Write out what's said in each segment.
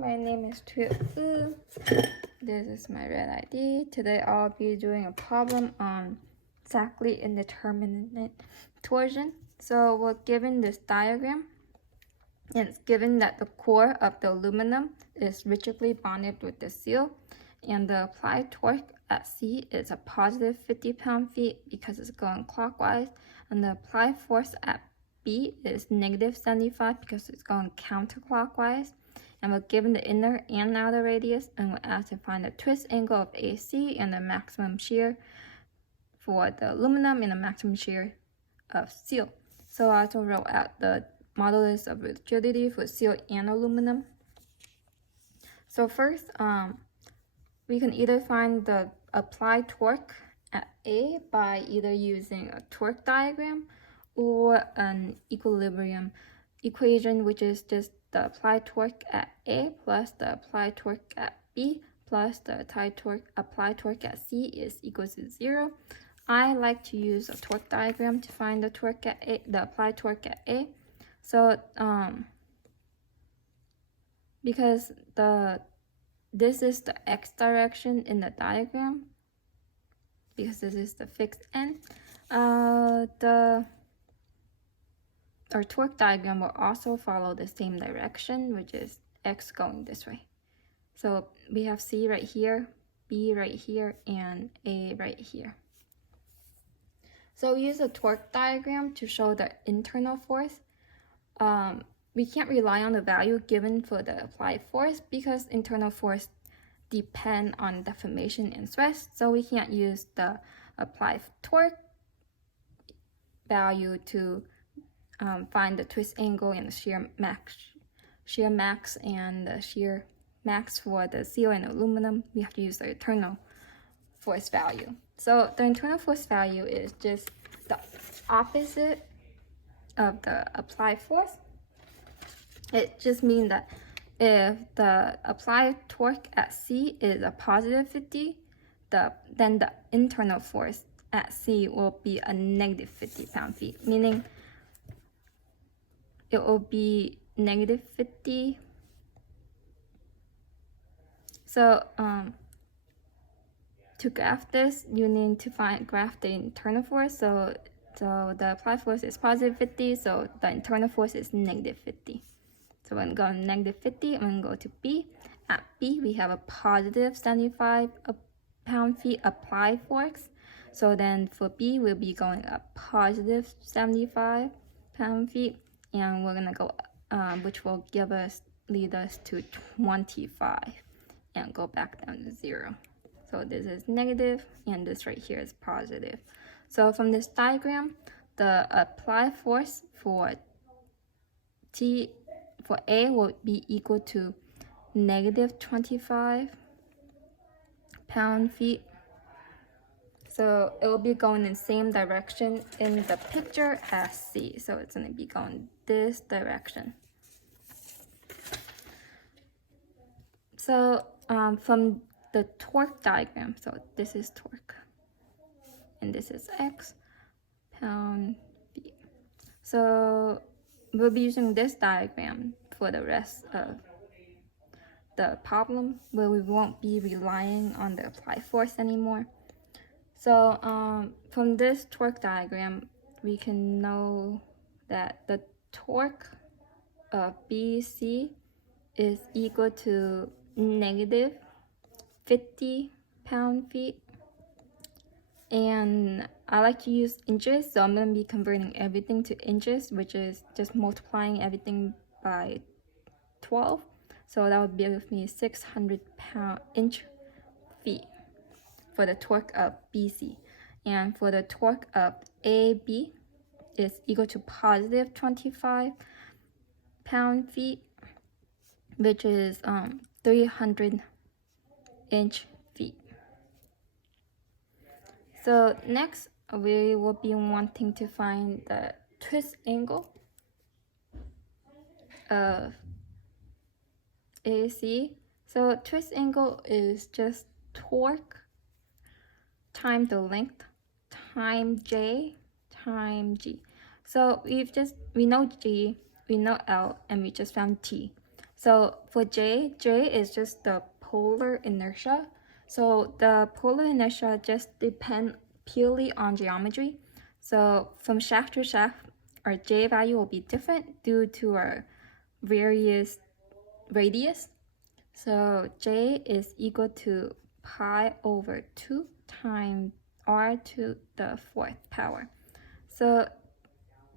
my name is Thuy Ư. This is my red ID. Today I'll be doing a problem on exactly indeterminate torsion. So we're given this diagram, and it's given that the core of the aluminum is rigidly bonded with the seal, and the applied torque at C is a positive 50 pound-feet because it's going clockwise, and the applied force at B is negative 75 because it's going counterclockwise. And we're given the inner and outer radius, and we're asked to find the twist angle of AC and the maximum shear for the aluminum and the maximum shear of steel. So I also wrote out the modulus of rigidity for steel and aluminum. So first, we can either find the applied torque at A by either using a torque diagram or an equilibrium equation, which is just the applied torque at A plus the applied torque at B plus the applied torque at C is equal to 0. I like to use a torque diagram to find the torque at A, the applied torque at A. So because this is the x direction in the diagram, because this is the fixed end, our torque diagram will also follow the same direction, which is x going this way. So we have C right here, B right here, and A right here. So we use a torque diagram to show the internal force. We can't rely on the value given for the applied force because internal force depend on deformation and stress. So we can't use the applied torque value to find the twist angle and the shear max and the shear max for the steel and aluminum. We have to use the internal force value. So the internal force value is just the opposite of the applied force. It just means that if the applied torque at C is a positive 50, then the internal force at C will be a negative 50 pound-feet, meaning it will be negative 50. So to graph this, you need to graph the internal force. So the applied force is positive 50, so the internal force is negative 50. So I'm going to negative 50, I'm going to go to B. At B, we have a positive 75 pound-feet applied force. So then for B, we'll be going up positive 75 pound-feet. And we're going to go, which will lead us to 25 and go back down to 0. So this is negative and this right here is positive. So from this diagram, the applied force for A will be equal to negative 25 pound-feet. So it will be going in the same direction in the picture as C. So it's going to be going this direction. So from the torque diagram, so this is torque, and this is x pound-feet. So we'll be using this diagram for the rest of the problem, where we won't be relying on the applied force anymore. So from this torque diagram, we can know that the torque of BC is equal to negative 50 pound-feet. And I like to use inches, so I'm going to be converting everything to inches, which is just multiplying everything by 12. So that would give me 600 inch-feet for the torque of BC. And for the torque of AB is equal to positive 25 pound-feet, which is 300 inch-feet. So next, we will be wanting to find the twist angle of AC. So twist angle is just torque times the length times J times G. So we know G, we know L, and we just found T. So for J is just the polar inertia. So the polar inertia just depend purely on geometry. So from shaft to shaft, our J value will be different due to our various radius. So J is equal to pi over 2 times r to the 4th power. So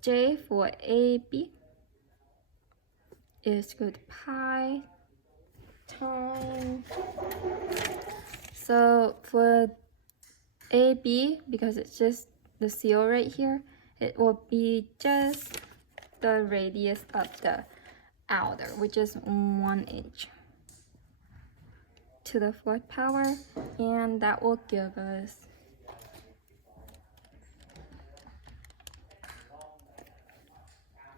J for AB is equal to pi times. So for AB, because it's just the seal right here, it will be just the radius of the outer, which is 1 inch to the 4th power, and that will give us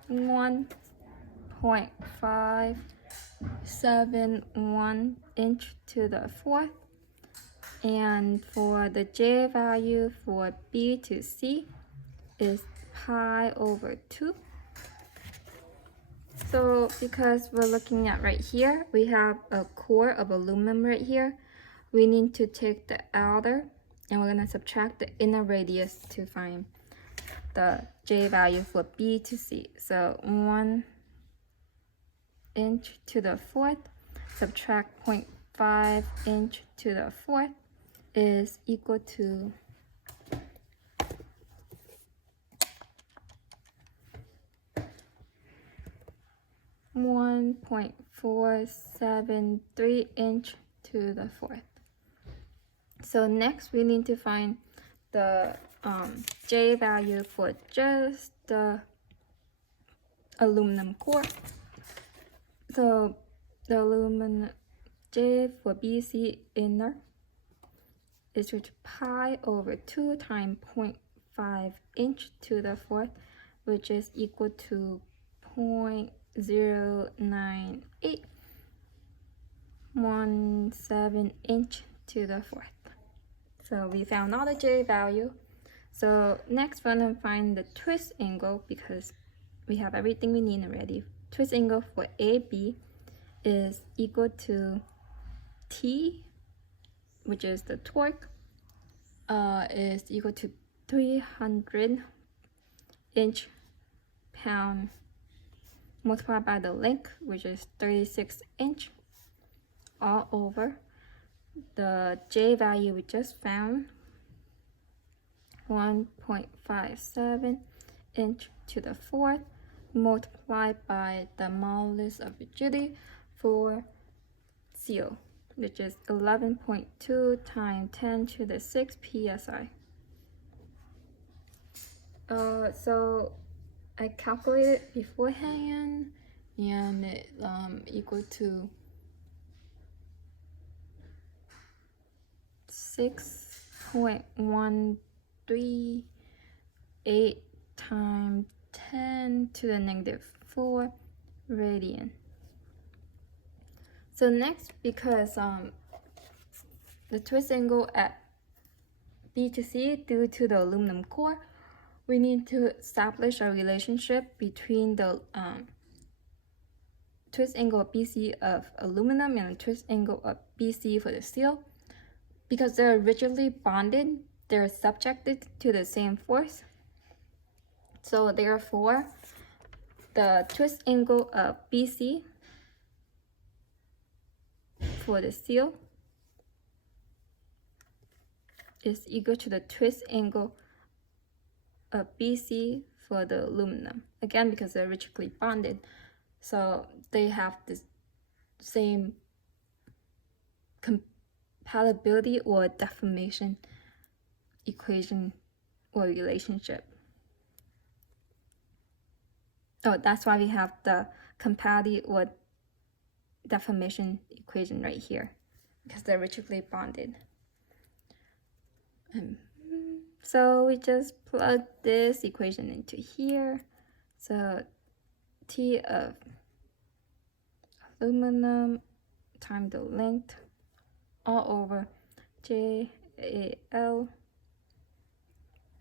1.571 inch to the 4th. And for the J value for B to C is pi over 2. So because we're looking at right here, we have a core of aluminum right here. We need to take the outer and we're going to subtract the inner radius to find the J value for B to C. So 1 inch to the 4th, subtract 0.5 inch to the 4th is equal to 1.473 inch to the 4th. So next we need to find the J value for just the aluminum core. So the aluminum J for BC inner is equal to pi over 2 times 0.5 inch to the 4th, which is equal to 0.09817 inch to the 4th. So we found all the J value. So next we're going to find the twist angle because we have everything we need already. Twist angle for AB is equal to T, which is the torque, is equal to 300 inch-pound multiplied by the length, which is 36 inch, all over the J value we just found, 1.57 inch to the 4th, multiplied by the modulus of rigidity for seal, which is 11.2 times 10 to the 6 psi. So I calculated beforehand, and it equal to 6.138 times 10 to the -4 radian. So next, because the twist angle at B to C due to the aluminum core, we need to establish a relationship between the twist angle of BC of aluminum and the twist angle of BC for the steel. Because they're rigidly bonded, they're subjected to the same force. So therefore, the twist angle of BC for the steel is equal to the twist angle of BC for the aluminum. Again, because they're rigidly bonded, so they have the same compatibility or deformation equation or relationship. Oh, that's why we have the compatibility or deformation equation right here, because they're rigidly bonded. So we just plug this equation into here. So T of aluminum times the length all over JAL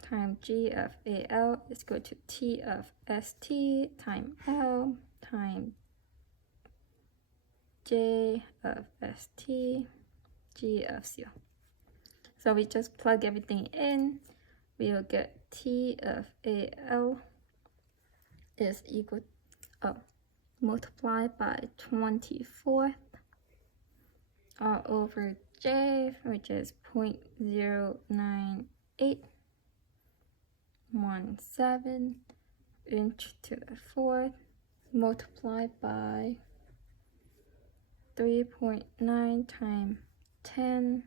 times G of AL is equal to T of ST times L times J of ST, G of CO. So we just plug everything in. We will get T of AL is equal multiplied by 24 all over J, which is 0.09817 inch to the 4th multiplied by 3.9 times 10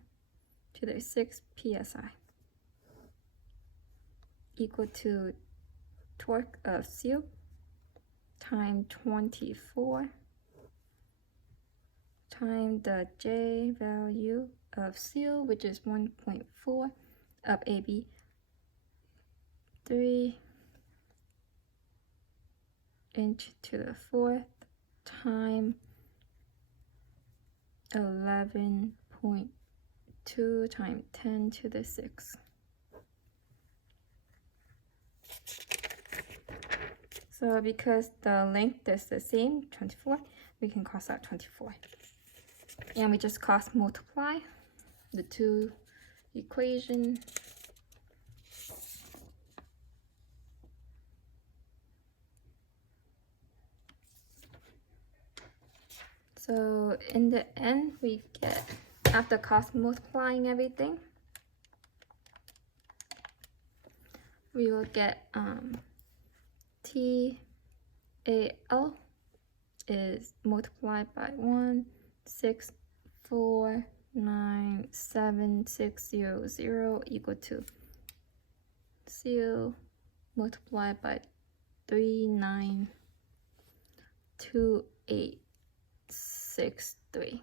to the 6 psi equal to torque of seal times 24 times the J value of seal, which is 1.4 of AB, 3 inch to the 4th times 11.2 times 10 to the 6th. So because the length is the same, 24, we can cross out 24. And we just cross multiply the two equations. So in the end, we get, after cross multiplying everything, we will get TAL is multiplied by 1,649,7,600 equal to CO multiplied by 3,92863.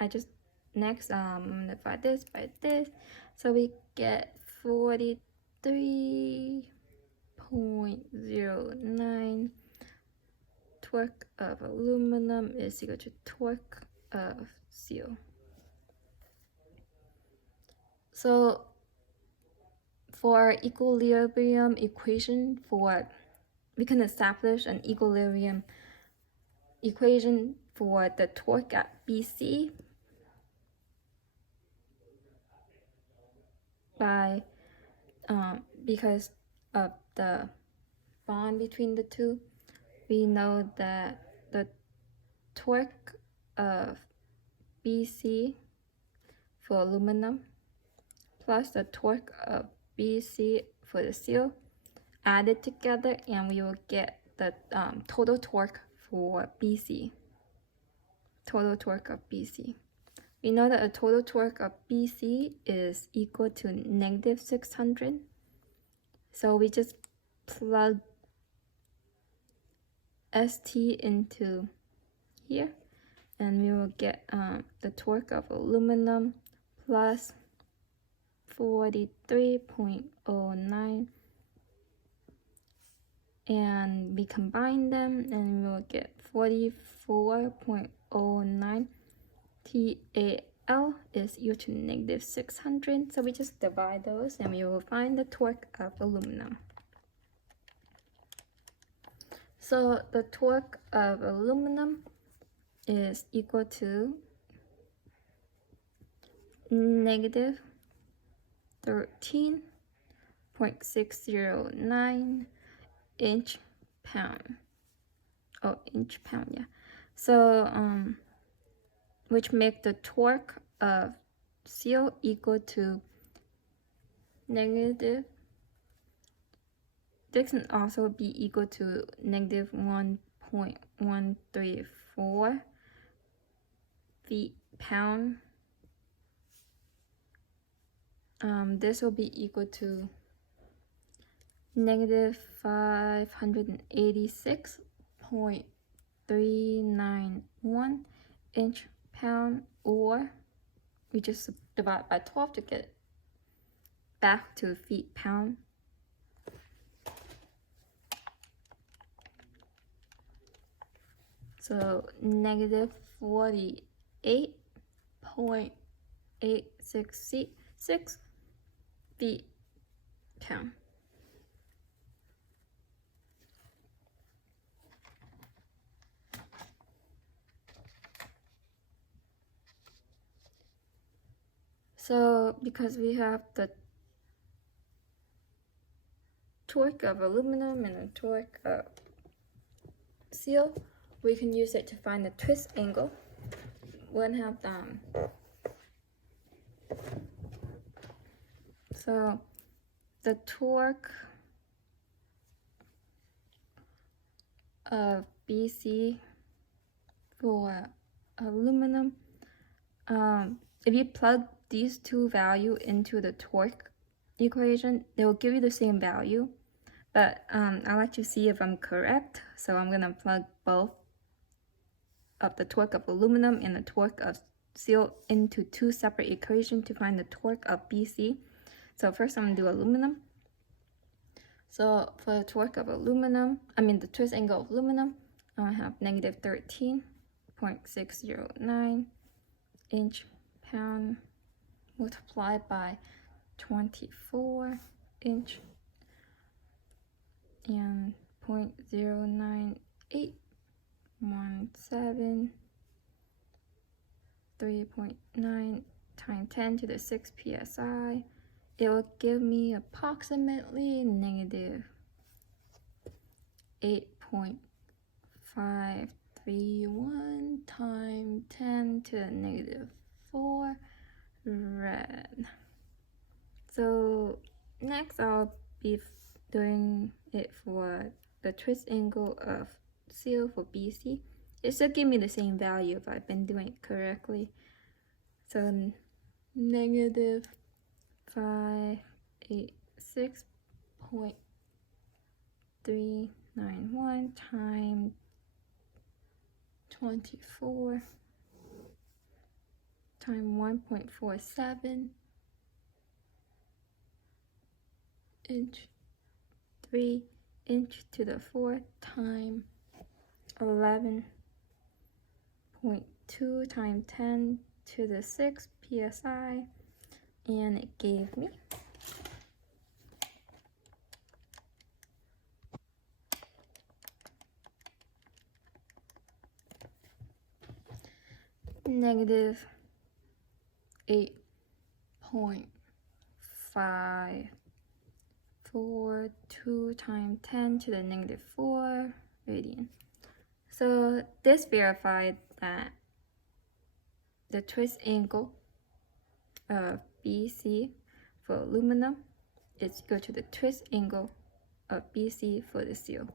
I just next divide this by this, so we get 43.09 torque of aluminum is equal to torque of steel. So for equilibrium equation, we can establish an equilibrium equation for the torque at BC by because of the bond between the two. We know that the torque of BC for aluminum plus the torque of BC for the steel added together, and we will get the total torque for BC. Total torque of BC. We know that a total torque of BC is equal to negative 600. So we just plug ST into here, and we will get the torque of aluminum plus 43.09, and we combine them and we will get 44.09. TAL is equal to negative 600, so we just divide those and we will find the torque of aluminum. So the torque of aluminum is equal to negative 13.609 inch pound. Oh, inch pound, yeah. So which make the torque of steel equal to negative. This can also be equal to negative 1.134 feet-pound. This will be equal to negative 586.391 inch-pound, or we just divide by 12 to get it back to feet-pound. So negative 48.866 feet-pound. So because we have the torque of aluminum and the torque of steel, we can use it to find the twist angle. We'll have so the torque of BC for aluminum, if you plug these two values into the torque equation, they will give you the same value. But I like to see if I'm correct, so I'm gonna plug both of the torque of aluminum and the torque of steel into two separate equations to find the torque of BC. So first I'm gonna do aluminum. So for the torque of aluminum, the twist angle of aluminum, I have negative 13.609 inch-pound multiplied by 24 inch and 0.09817 3.9 times 10 to the 6 psi. It will give me approximately negative 8.531 times 10 to the negative 4 rad. So next I'll be doing it for the twist angle of steel for BC. It should give me the same value if I've been doing it correctly. So negative 586.391 times 24 times 1.47 inch 3 inch to the 4 times 11.2 times 10 to the 6 psi, and it gave me negative 8.542 times 10 to the negative 4 radian. So this verified that the twist angle of BC for aluminum is equal to the twist angle of BC for the steel.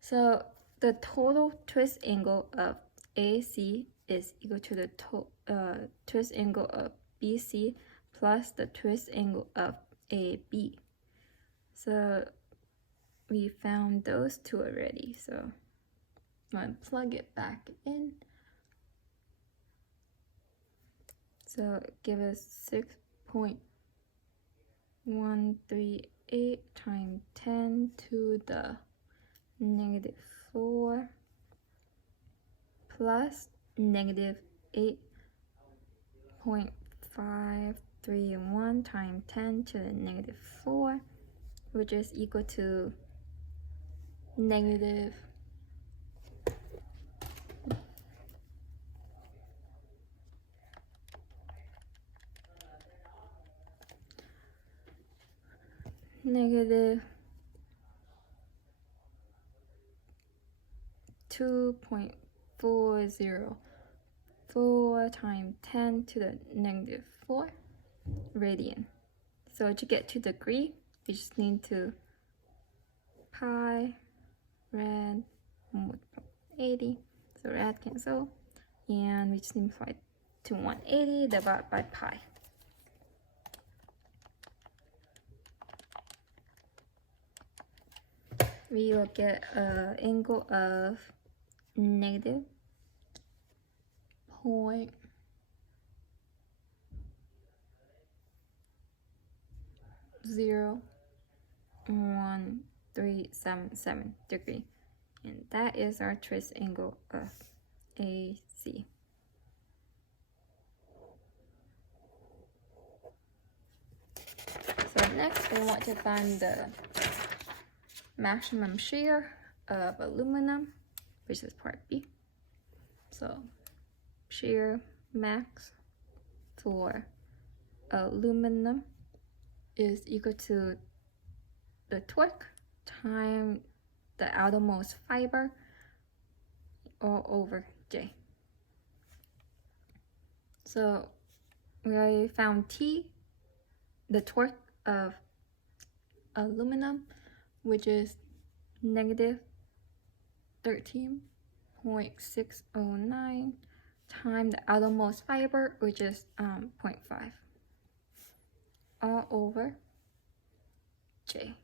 So the total twist angle of AC is equal to the twist angle of BC plus the twist angle of AB. So we found those two already, so I'm going to plug it back in. So give us 6.138 times 10 to the negative 4 plus negative 8.531 times 10 to the negative 4, which is equal to negative 2.404 times 10 to the negative 4 radian. So to get to degree, we just need to pi rad multiplied 80. So rad cancel, and we just simplify to 180 divided by pi. We will get an angle of negative 0.01377 degree, and that is our twist angle of AC. So next we want to find the maximum shear of aluminum, which is part B. So shear max for aluminum is equal to the torque times the outermost fiber all over J. So we already found T, the torque of aluminum, which is negative 13.609 times the outermost fiber, which is 0.5, all over J.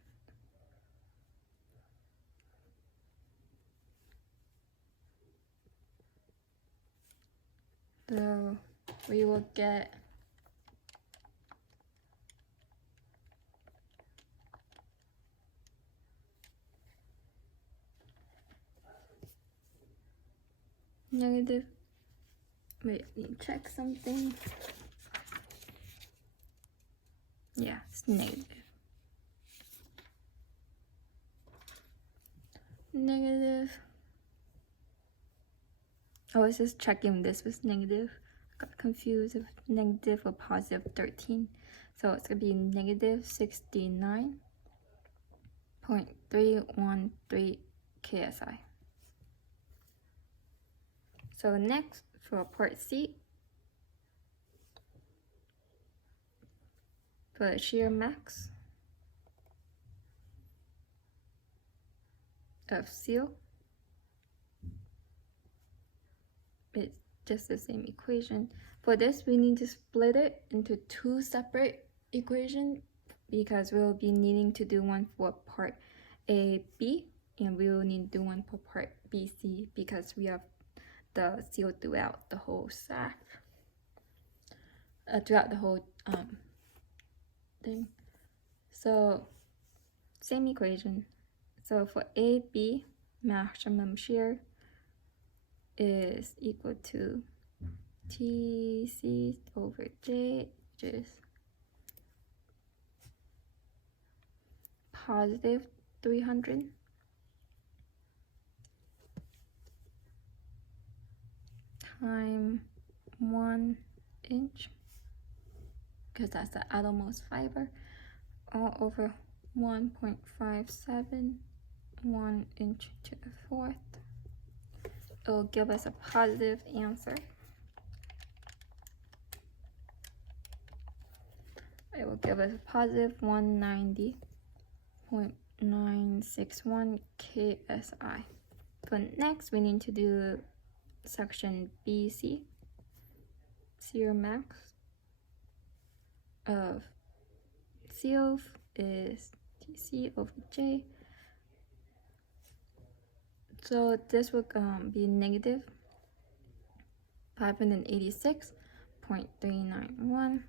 So we will get negative, wait, let me check something. Yeah, it's negative. Negative. I was just checking this was negative. Got confused if negative or positive 13. So it's gonna be negative 69.313 KSI. So next, for part C, for shear max of seal, it's just the same equation. For this, we need to split it into two separate equations because we'll be needing to do one for part A, B, and we will need to do one for part B, C because we have the seal throughout the whole stack, throughout the whole thing. So same equation. So for AB, maximum shear is equal to TC over J, which is positive 300 times 1 inch, because that's the outermost fiber, all over 1.57, 1 inch to the fourth. It will give us a positive answer. It will give us a positive 190.961 KSI. So next we need to do section BC, shear max of seal is TC over J. So this will be negative 586.391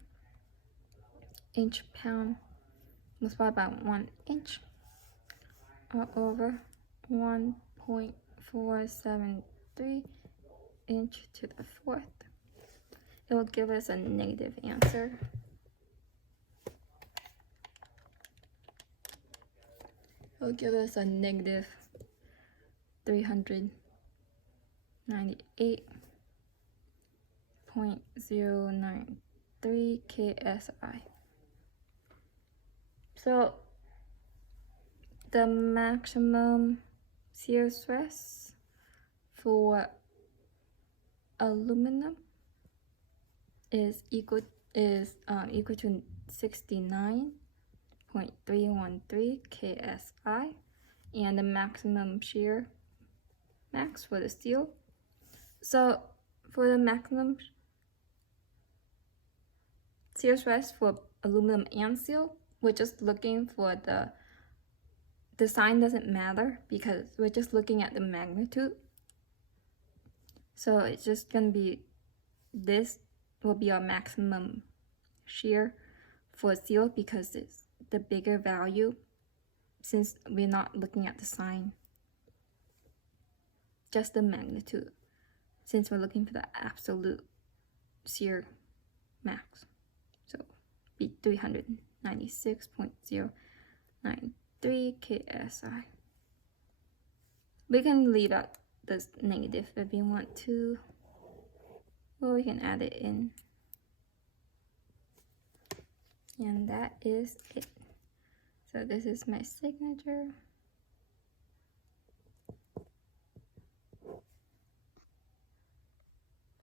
inch-pound multiplied by 1 inch all over 1.473 inch to the fourth. It will give us a negative answer. It will give us a negative 398.093 KSI. So the maximum shear stress for aluminum is equal to 69.313 KSI, and the maximum shear max for the steel. So for the maximum shear stress for aluminum and steel, we're just looking for the sign doesn't matter because we're just looking at the magnitude. So it's just gonna be, this will be our maximum shear for steel because it's the bigger value since we're not looking at the sign, just the magnitude, since we're looking for the absolute shear max. So be 396.093 KSI. We can leave out the negative if you want to, or we can add it in. And that is it. So this is my signature.